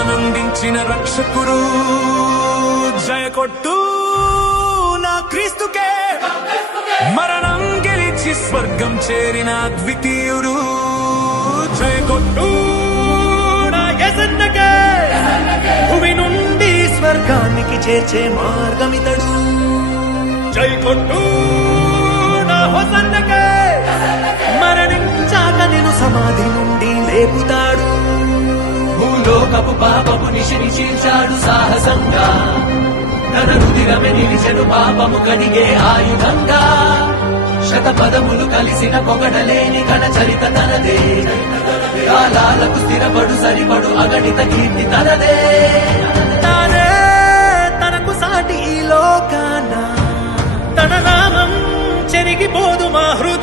జన్మనందించిన రక్షకుడు జయ కొట్టు నా క్రీస్తుకే మరణం గెలిచి స్వర్గం చేరిన ద్వితీయుడు జయ కొట్టు నా యేసన్నకే భూమి నుండి స్వర్గానికి చేర్చే మార్గమితడు జై కొట్టు నా హోసన్నకే మరణించాక నేను సమాధి నుండి లేపుతాడు భూలోకపు పాపము నిశిని చీల్చాడు సాహసంగా తన రుదిరమె నిలిచెను పాపము కడిగే ఆయుధంగా శతపదములు కలిసిన పొగడలేని ఘన చరిత తనదే కాలాలకు స్థిరపడు సరిపడు అగణిత కీర్తి తనదే తానే తనకు సాటి ఈ లోకాన తన నామం చెరిగిపోదు మా హృదయ